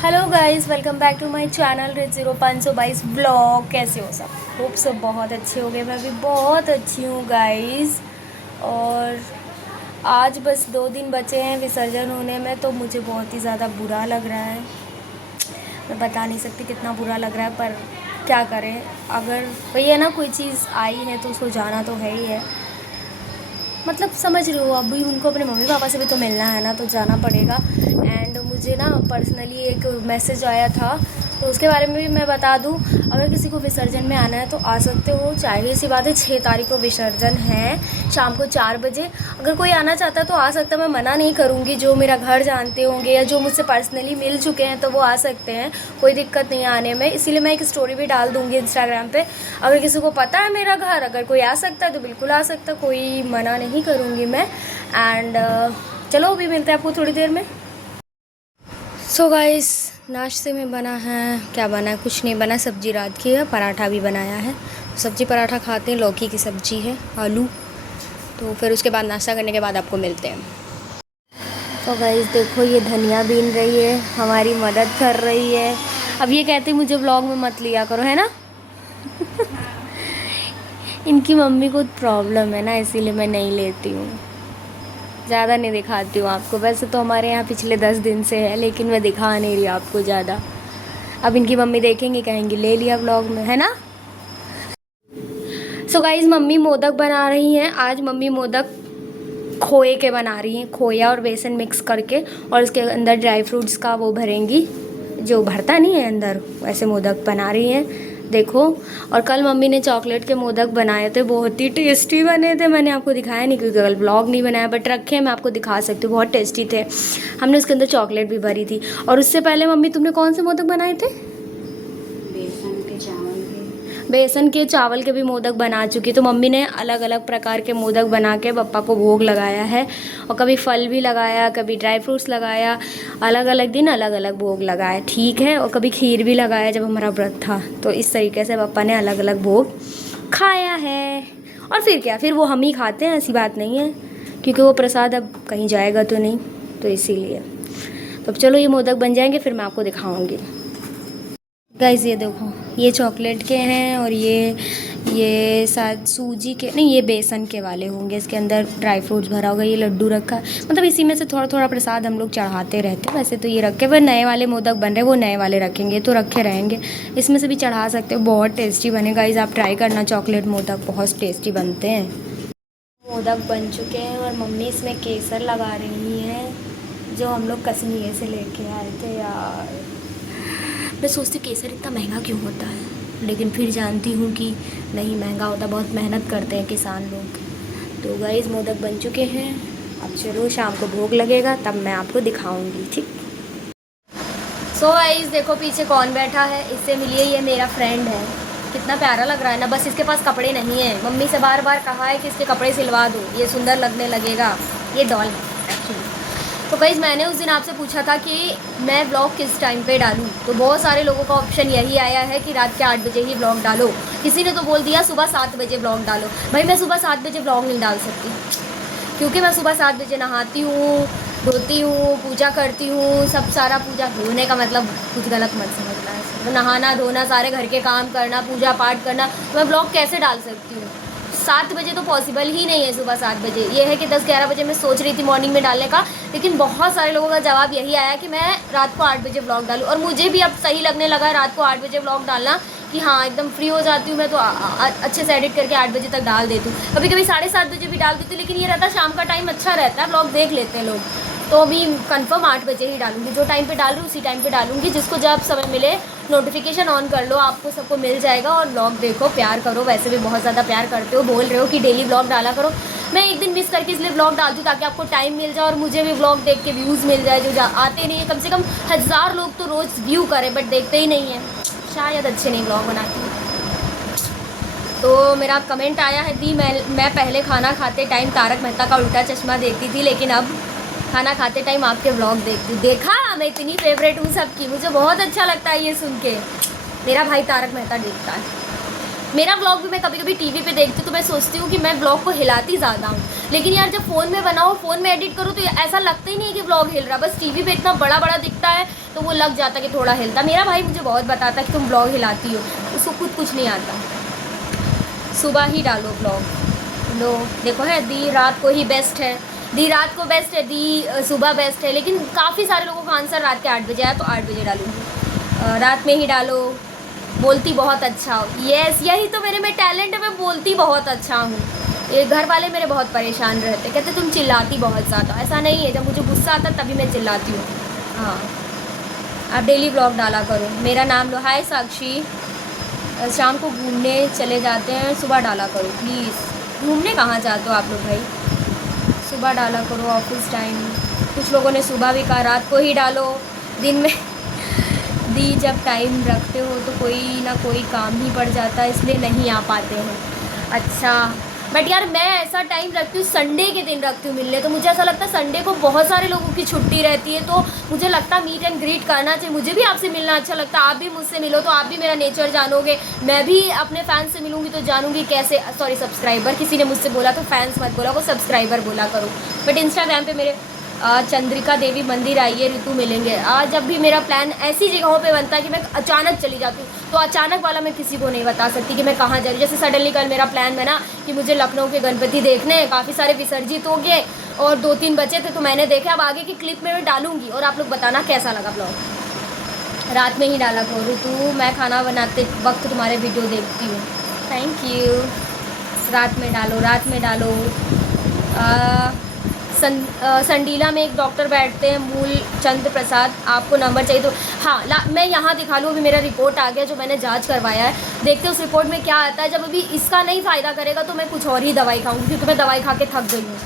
Hello guys, welcome back to my channel red 0522 blog. कैसे हो सब? होप सब बहुत अच्छे हो गए। मैं भी बहुत अच्छी हूँ गाइस। और आज बस 2 दिन बचे हैं विसर्जन होने में, तो मुझे बहुत ही ज़्यादा बुरा लग रहा है। मैं बता नहीं सकती कितना बुरा लग रहा है, पर क्या करें। अगर वही है ना, कोई चीज़ आई है तो उसको जाना तो है ही है। मतलब समझ रहे हो, अभी उनको अपने मम्मी पापा से भी तो मिलना है ना, तो जाना पड़ेगा। एंड मुझे ना पर्सनली एक मैसेज आया था, तो उसके बारे में भी मैं बता दूं। अगर किसी को विसर्जन में आना है तो आ सकते हो। जाहिर सी बात है, 6 तारीख को विसर्जन है शाम को 4 बजे। अगर कोई आना चाहता है तो आ सकता है, मैं मना नहीं करूँगी। जो मेरा घर जानते होंगे या जो मुझसे पर्सनली मिल चुके हैं तो वो आ सकते हैं, कोई दिक्कत नहीं आने में। इसीलिए मैं एक स्टोरी भी डाल दूँगी इंस्टाग्राम पे। अगर किसी को पता है मेरा घर, अगर कोई आ सकता है तो बिल्कुल आ सकता है, कोई मना नहीं करूँगी मैं। एंड चलो अभी मिलते हैं आपको थोड़ी देर में। सो गाइस, नाश्ते में बना है, क्या बना है? कुछ नहीं बना, सब्जी रात की है, पराठा भी बनाया है। सब्जी पराठा खाते हैं, लौकी की सब्जी है, आलू। तो फिर उसके बाद नाश्ता करने के बाद आपको मिलते हैं। तो गाइस देखो, ये धनिया बीन रही है, हमारी मदद कर रही है। अब ये कहती मुझे व्लॉग में मत लिया करो, है ना। इनकी मम्मी को प्रॉब्लम है ना, इसीलिए मैं नहीं लेती हूँ। ज़्यादा नहीं दिखाती हूँ आपको। वैसे तो हमारे यहाँ पिछले 10 दिन से है, लेकिन मैं दिखा नहीं रही आपको ज़्यादा। अब इनकी मम्मी देखेंगी, कहेंगी ले लिया व्लॉग में, है ना। सो गाइज, मम्मी मोदक बना रही हैं। आज मम्मी मोदक खोए के बना रही हैं, खोया और बेसन मिक्स करके, और उसके अंदर ड्राई फ्रूट्स का वो भरेंगी, जो भरता नहीं है अंदर, वैसे मोदक बना रही हैं। देखो, और कल मम्मी ने चॉकलेट के मोदक बनाए थे, बहुत ही टेस्टी बने थे। मैंने आपको दिखाया नहीं क्योंकि कल ब्लॉग नहीं बनाया, बट रखे मैं आपको दिखा सकती हूँ, बहुत टेस्टी थे। हमने उसके अंदर चॉकलेट भी भरी थी। और उससे पहले मम्मी तुमने कौन से मोदक बनाए थे? बेसन के चावल के भी मोदक बना चुकी। तो मम्मी ने अलग अलग प्रकार के मोदक बना के पप्पा को भोग लगाया है, और कभी फल भी लगाया, कभी ड्राई फ्रूट्स लगाया, अलग अलग दिन अलग अलग भोग लगाया, ठीक है। और कभी खीर भी लगाया जब हमारा व्रत था। तो इस तरीके से पप्पा ने अलग अलग भोग खाया है। और फिर क्या, फिर वो हम ही खाते हैं, ऐसी बात नहीं है, क्योंकि वो प्रसाद अब कहीं जाएगा तो नहीं, तो इसीलिए। तो चलो ये मोदक बन जाएंगे, फिर मैं आपको दिखाऊंगी। गाइस ये देखो, ये चॉकलेट के हैं, और ये शायद सूजी के नहीं, ये बेसन के वाले होंगे। इसके अंदर ड्राई फ्रूट्स भरा होगा, ये लड्डू रखा है। मतलब इसी में से थोड़ा थोड़ा प्रसाद हम लोग चढ़ाते रहते हैं। वैसे तो ये रखे हुए नए वाले मोदक बन रहे, वो नए वाले रखेंगे तो रखे रहेंगे। इसमें से भी चढ़ा सकते हो, बहुत टेस्टी बने गाइस। आप ट्राई करना, चॉकलेट मोदक बहुत टेस्टी बनते हैं। मोदक बन चुके हैं, और मम्मी इसमें केसर लगा रही हैं, जो हम लोग कश्मीर से लेके आए थे यार। मैं सोचती केसर इतना महंगा क्यों होता है, लेकिन फिर जानती हूँ कि नहीं महंगा होता, बहुत मेहनत करते हैं किसान लोग। तो गाइस मोदक बन चुके हैं। अब चलो शाम को भोग लगेगा, तब मैं आपको दिखाऊंगी, ठीक। सो गाइस देखो पीछे कौन बैठा है, इससे मिलिए, ये मेरा फ्रेंड है। कितना प्यारा लग रहा है ना। बस इसके पास कपड़े नहीं हैं, मम्मी से बार बार कहा है कि इसके कपड़े सिलवा दो, ये सुंदर लगने लगेगा। ये डॉल है एक्चुअली। तो गाइस मैंने उस दिन आपसे पूछा था कि मैं ब्लॉग किस टाइम पे डालूं, तो बहुत सारे लोगों का ऑप्शन यही आया है कि रात के 8 बजे ही ब्लॉग डालो। किसी ने तो बोल दिया सुबह 7 बजे ब्लॉग डालो। भाई मैं सुबह 7 बजे ब्लॉग नहीं डाल सकती, क्योंकि मैं सुबह 7 बजे नहाती हूँ, धोती हूँ, पूजा करती हूँ। सब सारा पूजा धोने का मतलब कुछ गलत मत समझना है, तो नहाना धोना, सारे घर के काम करना, पूजा पाठ करना, तो मैं ब्लॉग कैसे डाल सकती हूँ? 7 बजे तो पॉसिबल ही नहीं है, सुबह 7 बजे। ये है कि 10-11 बजे मैं सोच रही थी मॉर्निंग में डालने का, लेकिन बहुत सारे लोगों का जवाब यही आया कि मैं रात को 8 बजे ब्लॉग डालूँ। और मुझे भी अब सही लगने लगा है रात को 8 बजे ब्लॉग डालना, कि हाँ एकदम फ्री हो जाती हूँ मैं, तो अच्छे से एडिट करके 8 बजे तक डाल देती हूँ। कभी कभी 7:30 बजे भी डाल देती हूँ, लेकिन ये रहता शाम का टाइम अच्छा रहता है, ब्लॉग देख लेते हैं लोग। तो अभी कंफर्म 8 बजे ही डालूंगी। जो टाइम पे डाल रही हूँ उसी टाइम पे डालूंगी, जिसको जब समय मिले नोटिफिकेशन ऑन कर लो, आपको सबको मिल जाएगा। और ब्लॉग देखो, प्यार करो, वैसे भी बहुत ज़्यादा प्यार करते हो, बोल रहे हो कि डेली ब्लॉग डाला करो। मैं एक दिन मिस करके इसलिए ब्लॉग डालती हूँ ताकि आपको टाइम मिल जाए और मुझे भी ब्लॉग देख के व्यूज़ मिल जाए, जो आते नहीं है। कम से कम 1000 लोग तो रोज़ व्यू करें, बट देखते ही नहीं हैं, शायद अच्छे नहीं ब्लॉग बनाती हूँ। तो मेरा कमेंट आया है दी, मैं पहले खाना खाते टाइम तारक मेहता का उल्टा चश्मा देखती थी, लेकिन अब खाना खाते टाइम आपके व्लॉग देखती। देखा, मैं इतनी फेवरेट हूँ सबकी, मुझे बहुत अच्छा लगता है ये सुन के। मेरा भाई तारक मेहता देखता है। मेरा व्लॉग भी मैं कभी कभी टीवी पे देखती हूँ तो मैं सोचती हूँ कि मैं व्लॉग को हिलाती ज़्यादा हूँ, लेकिन यार जब फ़ोन में बनाओ, फ़ोन में एडिट करो तो ऐसा लगता ही नहीं है कि व्लॉग हिल रहा, बस टीवी पे इतना बड़ा बड़ा दिखता है तो वो लग जाता कि थोड़ा हिलता। मेरा भाई मुझे बहुत बताता कि तुम व्लॉग हिलाती हो, उसको खुद कुछ नहीं आता। सुबह ही डालो व्लॉग। लो देखो है, दी रात को ही बेस्ट है, दी रात को बेस्ट है, दी सुबह बेस्ट है, लेकिन काफ़ी सारे लोगों का आंसर रात के 8 बजे आया तो 8 बजे डालूँगी। रात में ही डालो। बोलती बहुत अच्छा हो, यस यही तो मेरे में टैलेंट है, मैं बोलती बहुत अच्छा हूँ। ये घर वाले मेरे बहुत परेशान रहते, कहते तुम चिल्लाती बहुत ज़्यादा। ऐसा नहीं है, जब मुझे गुस्सा आता तभी मैं चिल्लाती हूँ। हाँ, आप डेली व्लॉग डाला करो। मेरा नाम लो। हाय साक्षी, शाम को घूमने चले जाते हैं, सुबह डाला करो प्लीज़। घूमने कहाँ जाते हो आप लोग भाई? सुबह डाला करो, ऑफिस टाइम। कुछ लोगों ने सुबह भी कहा, रात को ही डालो। दिन में दी जब टाइम रखते हो तो कोई ना कोई काम ही पड़ जाता है, इसलिए नहीं आ पाते हैं। अच्छा, बट यार मैं ऐसा टाइम रखती हूँ, संडे के दिन रखती हूँ मिलने, तो मुझे ऐसा लगता है संडे को बहुत सारे लोगों की छुट्टी रहती है, तो मुझे लगता है मीट एंड ग्रीट करना चाहिए। मुझे भी आपसे मिलना अच्छा लगता है, आप भी मुझसे मिलो तो आप भी मेरा नेचर जानोगे, मैं भी अपने फैंस से मिलूंगी तो जानूंगी कैसे। सॉरी सब्सक्राइबर, किसी ने मुझसे बोला तो फैंस मत बोला, वो सब्सक्राइबर बोला करो। बट इंस्टाग्राम पे मेरे चंद्रिका देवी मंदिर आइए, ऋतु मिलेंगे। आज जब भी मेरा प्लान ऐसी जगहों पे बनता है कि मैं अचानक चली जाती हूँ, तो अचानक वाला मैं किसी को नहीं बता सकती कि मैं कहाँ जा रही हूँ। जैसे सडनली कल मेरा प्लान बना कि मुझे लखनऊ के गणपति देखने हैं, काफ़ी सारे विसर्जित हो गए और 2-3 बचे थे तो मैंने देखे। अब आगे की क्लिप में मैं डालूंगी और आप लोग बताना कैसा लगा ब्लॉग। रात में ही डाला करो। ऋतु, मैं खाना बनाते वक्त तुम्हारे वीडियो देखती हूँ, थैंक यू। रात में डालो, रात में डालो। संडीला में एक डॉक्टर बैठते हैं, मूल चंद प्रसाद, आपको नंबर चाहिए तो हाँ मैं यहाँ दिखा लूँ। अभी मेरा रिपोर्ट आ गया जो मैंने जांच करवाया है, देखते हैं उस रिपोर्ट में क्या आता है। जब अभी इसका नहीं फ़ायदा करेगा तो मैं कुछ और ही दवाई खाऊंगी, क्योंकि मैं दवाई खा के थक गई हूँ।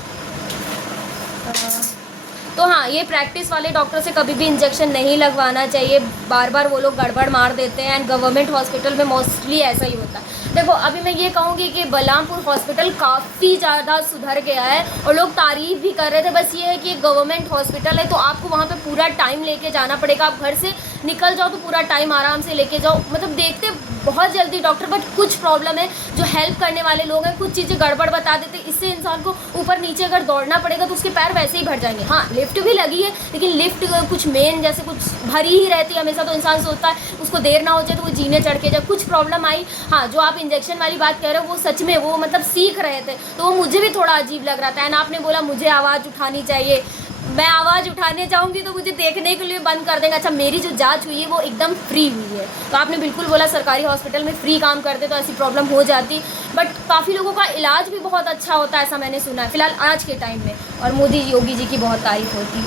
तो हाँ, ये प्रैक्टिस वाले डॉक्टर से कभी भी इंजेक्शन नहीं लगवाना चाहिए, बार बार वो लोग गड़बड़ मार देते हैं, एंड गवर्नमेंट हॉस्पिटल में मोस्टली ऐसा ही होता है। देखो अभी मैं ये कहूँगी कि बलरामपुर हॉस्पिटल काफ़ी ज़्यादा सुधर गया है और लोग तारीफ़ भी कर रहे थे। बस ये है कि एक गवर्नमेंट हॉस्पिटल है तो आपको वहाँ पे पूरा टाइम लेके जाना पड़ेगा। आप घर से निकल जाओ तो पूरा टाइम आराम से लेके जाओ, मतलब देखते बहुत जल्दी डॉक्टर। बट कुछ प्रॉब्लम है, जो हेल्प करने वाले लोग हैं कुछ चीज़ें गड़बड़ बता देते, इससे इंसान को ऊपर नीचे अगर दौड़ना पड़ेगा तो उसके पैर वैसे ही भर जाएंगे। हाँ, लिफ्ट भी लगी है, लेकिन लिफ्ट कुछ मेन जैसे कुछ भरी ही रहती है हमेशा, तो इंसान सोचता है उसको देर ना हो जाए तो वो जीने चढ़ के जब कुछ प्रॉब्लम आई। हाँ, जो आप इंजेक्शन वाली बात कह रहे हो वो सच में वो मतलब सीख रहे थे तो वो मुझे भी थोड़ा अजीब लग रहा था। एंड आपने बोला मुझे आवाज़ उठानी चाहिए, मैं आवाज़ उठाने जाऊंगी तो मुझे देखने के लिए बंद कर देंगे। अच्छा, मेरी जो जांच हुई है वो एकदम फ्री हुई है, तो आपने बिल्कुल बोला सरकारी हॉस्पिटल में फ्री काम करते तो ऐसी प्रॉब्लम हो जाती, बट काफ़ी लोगों का इलाज भी बहुत अच्छा होता है ऐसा मैंने सुना है फिलहाल आज के टाइम में, और मोदी योगी जी की बहुत तारीफ होती।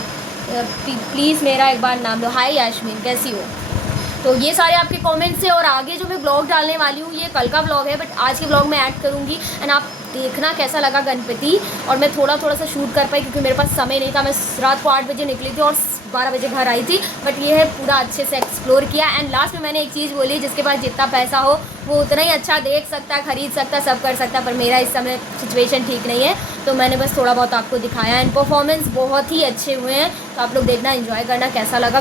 प्लीज़ मेरा एक बार नाम लो। हाय यास्मीन, कैसी हो? तो ये सारे आपके कमेंट्स हैं, और आगे जो मैं ब्लॉग डालने वाली हूँ ये कल का ब्लॉग है, बट आज के ब्लॉग में ऐड करूँगी। एंड आप देखना कैसा लगा गणपति। और मैं थोड़ा सा शूट कर पाई क्योंकि मेरे पास समय नहीं था, मैं रात को 8 बजे निकली थी और 12 बजे घर आई थी, बट ये है पूरा अच्छे से एक्सप्लोर किया। एंड लास्ट में मैंने एक चीज़ बोली, जिसके पास जितना पैसा हो वो उतना ही अच्छा देख सकता है, खरीद सकता है, सब कर सकता है, पर मेरा इस समय सिचुएशन ठीक नहीं है, तो मैंने बस थोड़ा बहुत आपको दिखाया। एंड परफॉर्मेंस बहुत ही अच्छे हुए हैं, तो आप लोग देखना, एंजॉय करना, कैसा लगा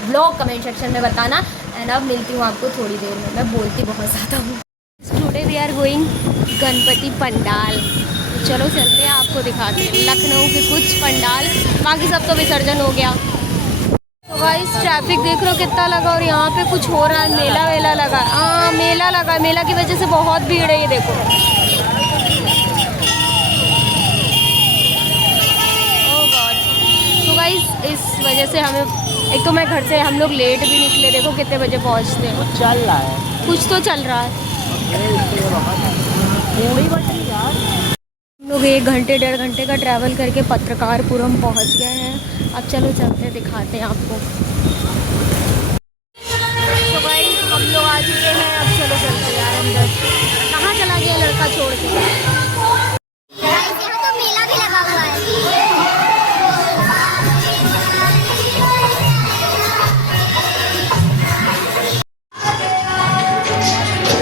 ब्लॉग कमेंट सेक्शन में बताना। एंड अब मिलती हूँ आपको थोड़ी देर में, मैं बोलती बहुत ज़्यादा हूँ। Today we are going Ganpati pandal, चलो चलते हैं, आपको दिखाते हैं लखनऊ के कुछ पंडाल, बाकी सब तो विसर्जन हो गया। तो गाइस ट्रैफिक देख रहे हो कितना लगा, और यहाँ पे कुछ हो रहा है, मेला वेला लगा। हाँ, मेला लगा है, मेला की वजह से बहुत भीड़ है, ये देखो। ओह गॉड। तो गाइस इस वजह से हमें, एक तो मैं घर से हम लोग लेट भी निकले, देखो कितने बजे पहुँचते हैं। कुछ चल रहा है, कुछ तो चल रहा है। हम लोग 1 घंटे 1.5 घंटे का ट्रैवल करके पत्रकारपुरम पहुंच गए हैं। अब चलो चलते दिखाते हैं आपको। तो भाई हम लोग आ चुके हैं, अब चलो चलते यार अंदर। कहाँ चला गया लड़का छोड़ के? यहाँ तो मेला भी लगा हुआ है।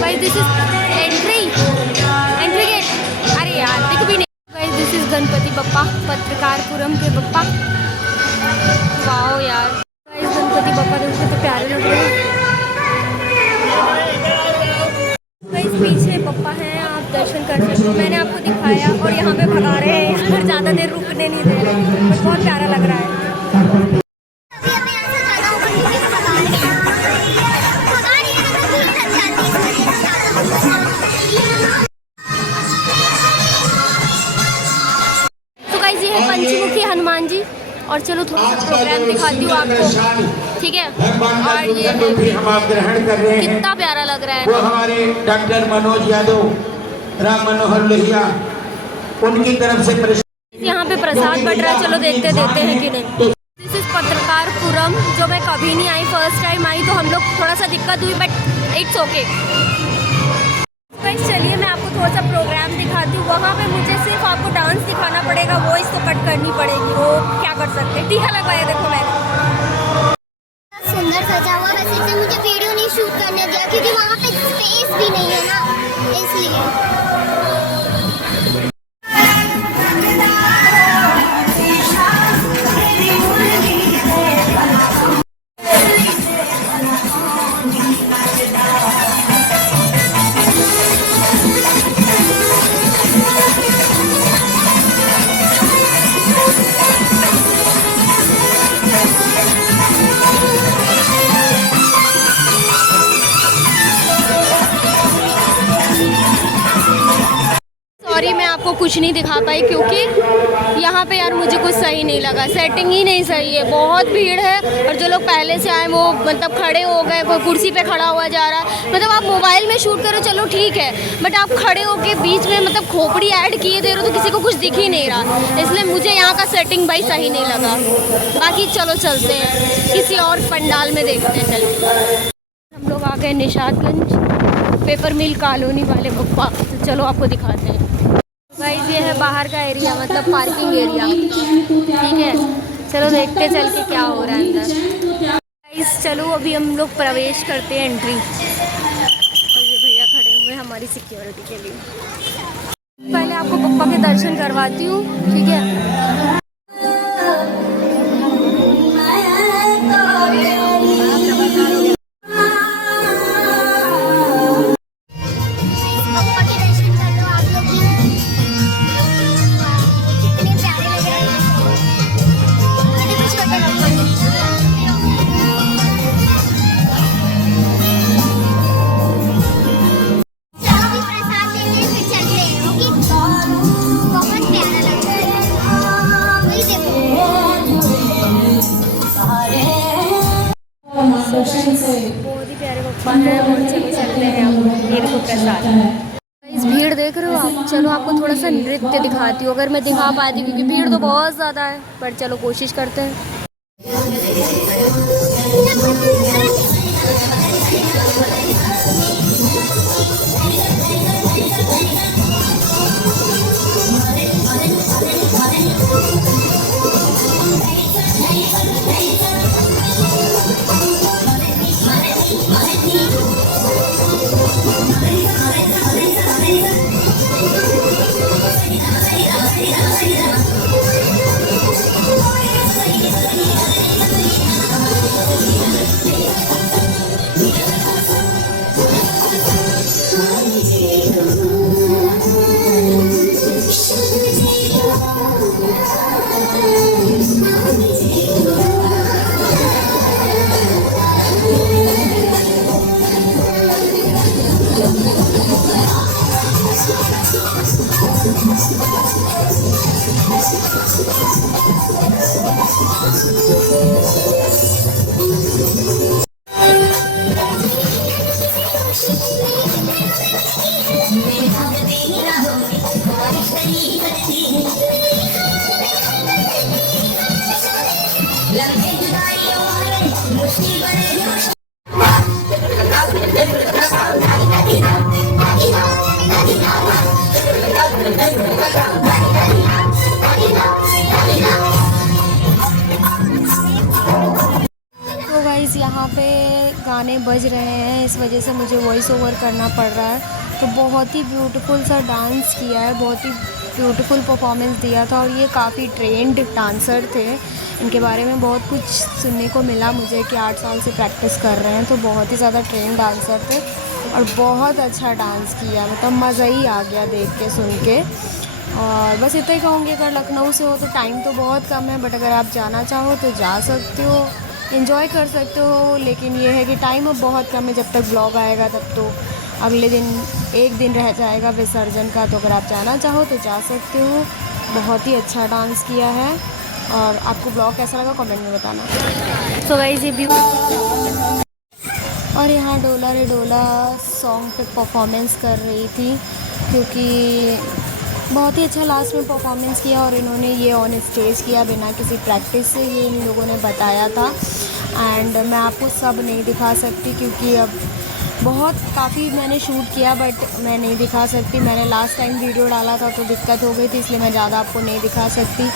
भाई दिस इज एंट्री गेट। अरे यार दिख भी नहीं। भाई दिस इज गणपति बप्पा, पत्रकारपुरम के बप्पा। वाओ यार, गाइस गणपति बप्पा देखो कितने प्यारे लग रहे हैं। गाइस पीछे तो मैंने आपको दिखाया और यहाँ पे भगा रहे हैं, यहाँ पर ज़्यादा देर रुकने नहीं दे रहे, बट बहुत प्यारा लग रहा है। अभी अभी ऐसा लगा ऊपर नीचे से भगा रही है तो भीड़ लग जाती है। तो गाइस ये है पंचमुखी हनुमान जी, और चलो थोड़ा सा प्रोग्राम दिखाती हूँ आपको, ठीक है। और ये हम आप ग्रहण कर रहे हैं, कितना प्यारा लग रहा है वो ना। हमारे डॉक्टर मनोज यादव, राम मनोहर लोहिया, उनकी तरफ से यहाँ पे प्रसाद बट रहा है, चलो देखते देते हैं कि नहीं। दिस इज पत्रकारपुरम, जो मैं कभी नहीं आई, फर्स्ट टाइम आई, तो हम लोग थोड़ा सा दिक्कत हुई, बट इट्स ओके। चलिए मैं आपको थोड़ा सा प्रोग्राम दिखाती हूँ। वहाँ पे मुझे सिर्फ आपको डांस दिखाना पड़ेगा, वॉइस तो कट करनी पड़ेगी, वो क्या कर सकते हैं। टीका लगवाया देखो मैंने, सुंदर सजा हुआ। वैसे इसने मुझे वीडियो नहीं शूट करने दिया क्योंकि वहाँ पे स्पेस भी नहीं है ना, इसलिए। सॉरी मैं आपको कुछ नहीं दिखा पाई क्योंकि यहाँ पे यार मुझे कुछ सही नहीं लगा, सेटिंग ही नहीं सही है, बहुत भीड़ है। और जो लोग पहले से आए वो मतलब खड़े हो गए, कोई कुर्सी पे खड़ा हुआ जा रहा है। मतलब आप मोबाइल में शूट करो चलो ठीक है, बट आप खड़े होके बीच में मतलब खोपड़ी ऐड किए दे रहे हो तो किसी को कुछ दिख ही नहीं रहा, इसलिए मुझे यहाँ का सेटिंग भाई सही नहीं लगा। बाकी चलो चलते हैं किसी और पंडाल में देखते हैं। चलो हम लोग आ गए निशादगंज पेपर मिल कॉलोनी वाले पप्पा, तो चलो आपको दिखाते हैं। गाइस ये है बाहर का एरिया, मतलब पार्किंग एरिया, ठीक है। चलो देखते चल के क्या हो रहा है अंदर। गाइस चलो अभी हम लोग प्रवेश करते हैं, एंट्री। और ये भैया खड़े हुए हैं हमारी सिक्योरिटी के लिए। पहले आपको पप्पा के दर्शन करवाती हूँ, ठीक है। पप्पा के दर्शन कर लो आप लोग भी। कितने प्यारे लग रहे हैं। ये देखो छोटे पप्पा। चलो अभी प्रसाद लेते हैं फिर चलते हैं, ओके। बहुत प्यारा लग रहा है, वही देखो। बहुत ही प्यारे पप्पा हैं, और चलो चलते हैं हम। ये देखो प्रसाद। इस भीड़ देख रहे हो आप, चलो आपको थोड़ा सा नृत्य दिखाती हूँ, अगर मैं दिखा पाती, क्योंकि भीड़ तो बहुत ज़्यादा है, पर चलो कोशिश करते हैं। तो गाइस यहाँ पे गाने बज रहे हैं, इस वजह से मुझे वॉइस ओवर करना पड़ रहा है। तो बहुत ही ब्यूटीफुल सा डांस किया है, बहुत ही ब्यूटीफुल परफॉर्मेंस दिया था, और ये काफ़ी ट्रेंड डांसर थे। इनके बारे में बहुत कुछ सुनने को मिला मुझे कि 8 साल से प्रैक्टिस कर रहे हैं, तो बहुत ही ज़्यादा ट्रेंड डांसर थे। और बहुत अच्छा डांस किया, मतलब मज़ा ही आ गया देख के सुन के। और बस इतना ही कहूँगी, अगर लखनऊ से हो तो टाइम तो बहुत कम है, बट अगर आप जाना चाहो तो जा सकते हो, एंजॉय कर सकते हो। लेकिन ये है कि टाइम अब बहुत कम है, जब तक ब्लॉग आएगा तब तो अगले दिन एक दिन रह जाएगा विसर्जन का। तो अगर आप जाना चाहो तो जा सकते हो। बहुत ही अच्छा डांस किया है। और आपको ब्लॉग कैसा लगा कमेंट में बताना। सो गाइस ये व्यू, और यहाँ डोला रे डोला सॉन्ग पे परफॉर्मेंस कर रही थी, क्योंकि बहुत ही अच्छा लास्ट में परफॉर्मेंस किया। और इन्होंने ये ऑन स्टेज किया बिना किसी प्रैक्टिस से, ये इन लोगों ने बताया था। एंड मैं आपको सब नहीं दिखा सकती, क्योंकि अब बहुत काफ़ी मैंने शूट किया, बट मैं नहीं दिखा सकती। मैंने लास्ट टाइम वीडियो डाला था तो दिक्कत हो गई थी, इसलिए मैं ज़्यादा आपको नहीं दिखा सकती।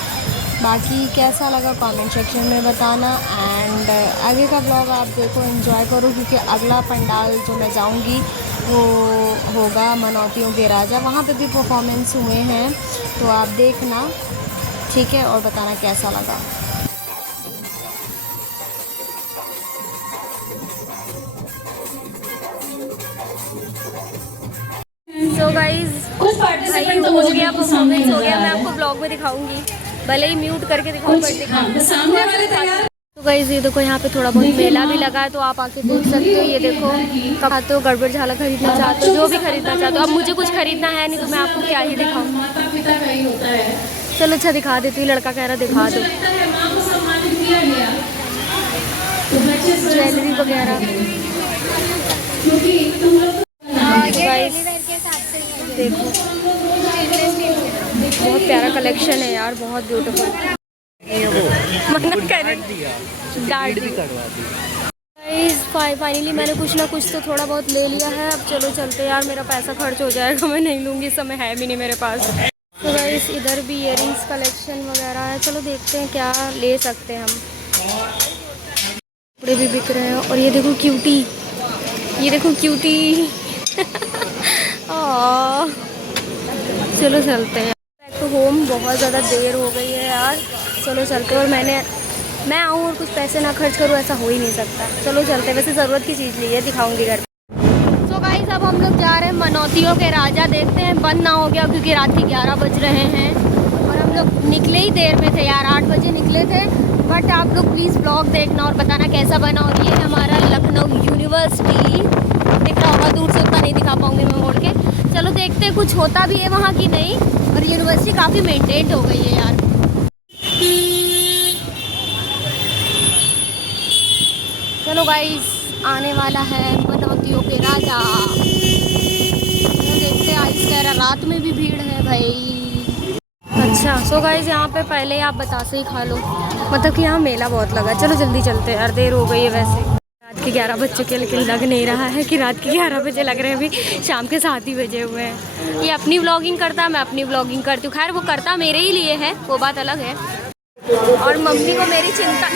बाकी कैसा लगा कमेंट सेक्शन में बताना। एंड आगे का ब्लॉग आप देखो, एंजॉय करो, क्योंकि अगला पंडाल जो मैं जाऊंगी वो होगा मनौतियों के राजा, वहाँ पे भी परफॉर्मेंस हुए हैं, तो आप देखना, ठीक है, और बताना कैसा लगा। सो गाइस भाई हो गया परफॉर्मेंस, हो गया। मैं आपको ब्लॉग में दिखाऊंगी, भले ही म्यूट करके दिखाऊँ, बट दिखाऊंगी। तो गाइस ये देखो, यहाँ पे थोड़ा बहुत मेला भी लगा है, तो आप आके देख सकते हो। ये देखो, कब आते हो गड़बड़ झाला खरीदना चाहते हो, जो भी खरीदना चाहते हो। अब मुझे कुछ खरीदना है नहीं, तो मैं आपको क्या ही दिखाऊँ। चलो अच्छा दिखा देती हूँ, लड़का कह रहा दिखा दो ज्वेलरी वगैरह। देखो बहुत प्यारा कलेक्शन है यार, बहुत ब्यूटीफुल। फाइनली मैंने कुछ ना कुछ तो थोड़ा बहुत ले लिया है। अब चलो चलते यार, मेरा पैसा खर्च हो जाएगा, मैं नहीं लूँगी, इस समय है भी नहीं मेरे पास। तो गाइस इधर भी इयररिंग्स कलेक्शन वगैरह है, चलो देखते हैं क्या ले सकते हैं हम। कपड़े भी बिक रहे हैं। और ये देखो क्यूटी, ये देखो क्यूटी चलो चलते हैं बैक टू होम। बहुत ज़्यादा देर हो गई है यार, चलो चलते हैं। और मैं आऊँ और कुछ पैसे ना खर्च करूँ, ऐसा हो ही नहीं सकता। चलो चलते हैं, वैसे ज़रूरत की चीज़ नहीं है, दिखाऊंगी घर पे। सो गाइस अब हम लोग जा रहे हैं मनौतियों के राजा, देखते हैं बंद ना हो गया, क्योंकि रात के 11 बज रहे हैं। और हम लोग निकले ही देर में थे यार, 8 बजे निकले थे। बट आप लोग प्लीज़ ब्लॉग देखना और बताना कैसा बना। और ये है हमारा लखनऊ यूनिवर्सिटी, दिख रहा होगा दूर से, उतना नहीं दिखा पाऊँगी मैं मोड़ के। चलो देखते हैं कुछ होता भी है वहाँ की नहीं। और यूनिवर्सिटी काफ़ी मेंटेन्ड हो गई है यार। चलो गाइस आने वाला है मनौतियों के राजा, देखते हैं। आइस कह रहा रात में भी भीड़ है भाई। अच्छा सो गाइस यहाँ पे पहले ही आप बतासे ही खा लो, मतलब कि यहाँ मेला बहुत लगा। चलो जल्दी चलते हैं यार, देर हो गई है। वैसे रात के 11 बज चुके हैं, लेकिन लग नहीं रहा है कि रात के 11 बजे लग रहे हैं, अभी शाम के 7 ही बजे हुए हैं। ये अपनी व्लॉगिंग करता, मैं अपनी व्लॉगिंग करती हूँ। खैर वो करता मेरे ही लिए है, वो बात अलग है। और मम्मी को मेरी चिंता।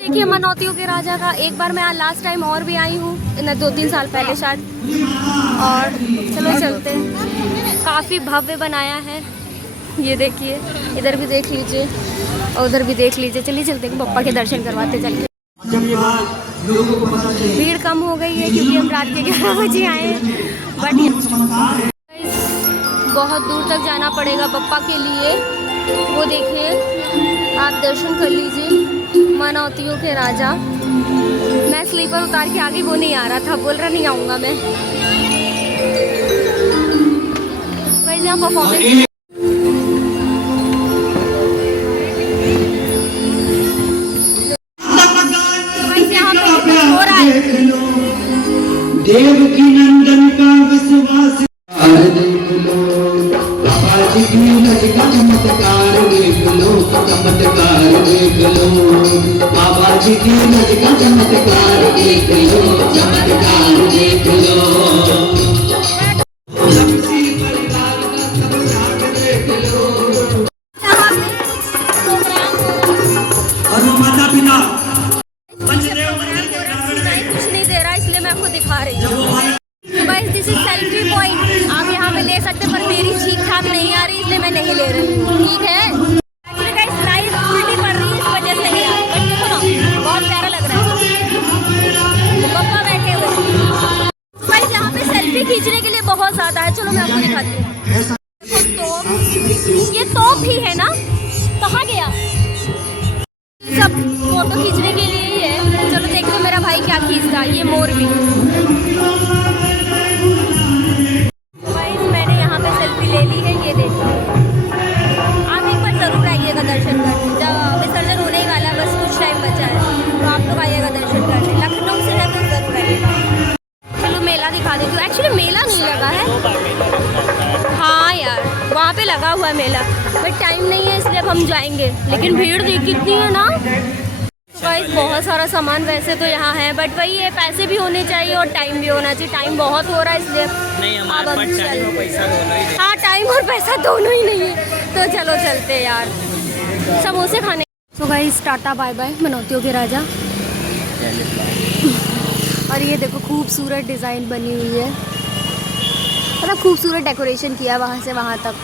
देखिए मनौतियों के राजा का एक बार मैं लास्ट टाइम और भी आई हूँ, 2-3 साल पहले शायद। और चलो चलते हैं, काफ़ी भव्य बनाया है। ये देखिए, इधर भी देख लीजिए और उधर भी देख लीजिए। चलिए चलते हैं, पप्पा के दर्शन करवाते चलते। भीड़ कम हो गई है क्योंकि हम रात के 11 बजे आए हैं। बट बहुत दूर तक जाना पड़ेगा पप्पा के लिए। वो देखिए, आप दर्शन कर लीजिए मनौतियों के राजा। मैं स्लीपर उतार के आगे, वो नहीं आ रहा था, बोल रहा नहीं आऊँगा मैं। वैसे यहाँ परफॉर्मेंस देवकी नंदन का विश्वास देख लो, बाबा जी की नज का चमत्कार देख लो, चमत्कार देख लो, बाबा जी की नज का चमत्कार देख लो, चमत्कार देख लो। माता पिता कुछ नहीं दे रहा, इसलिए मैं आपको दिखा रही हूँ। Guys this is selfie point, आप यहाँ पे ले सकते, पर मेरी ठीक ठाक नहीं आ रही, इसलिए मैं नहीं ले रही हूँ, ठीक है। एक्चुअली गाइस लाइट उल्टी पड़ रही है, इस वजह से नहीं आ रही। बट देखो ना, बहुत प्यारा लग रहा है, पापा बैठे हुए। बहुत ज़्यादा है। चलो मैं आपको दिखाती हूँ। तोप, ये तोप ही है ना? कहाँ गया? सब फोटो खींचने के लिए ही है। चलो देखते हैं मेरा भाई क्या खींचता है। ये मोर भी भाई, मैंने यहाँ पे सेल्फी ले ली है। ये देखो, आप एक बार ज़रूर आइएगा दर्शन करने। जब विसर्जन होने ही वाला है, बस कुछ टाइम बचा है, तो आप लोग आइएगा दर्शन करने। लखनऊ से है तो ज़रूर आइएगा। चलो मेला दिखा देती हूँ। एक्चुअली मेला नहीं लगा है। हाँ यार, वहाँ पे लगा हुआ है मेला, बट टाइम नहीं है इसलिए अब हम जाएंगे। लेकिन भीड़ देख कितनी है ना गाइस। बहुत सारा सामान वैसे तो यहाँ है, बट वही है, पैसे भी होने चाहिए और टाइम भी होना चाहिए। टाइम बहुत हो रहा है इसलिए अब हम चल। हाँ, टाइम और पैसा दोनों ही नहीं है, तो चलो चलते हैं यार समोसे खाने। So guys, tata bye bye, मनौतियों के राजा। और ये देखो खूबसूरत डिज़ाइन बनी हुई है, मतलब खूबसूरत डेकोरेशन किया वहाँ से वहाँ तक।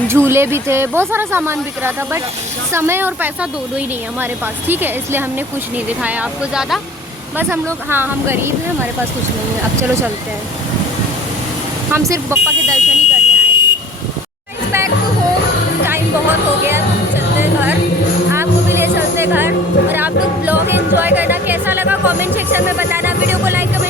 झूले भी थे, बहुत सारा सामान बिक रहा था, बट समय और पैसा दोनों ही नहीं है हमारे पास, ठीक है, इसलिए हमने कुछ नहीं दिखाया आपको ज़्यादा। बस हम लोग, हाँ हम गरीब हैं, हमारे पास कुछ नहीं है। अब चलो चलते हैं, हम सिर्फ पप्पा के दर्शन ही करने आए। बैक टू होम, टाइम बहुत हो गया, चलते हैं घर। आपको भी ले चलते घर। और आप लोग ब्लॉग एंजॉय करना, कैसा लगा कमेंट सेक्शन में बताना। वीडियो को लाइक कमेंट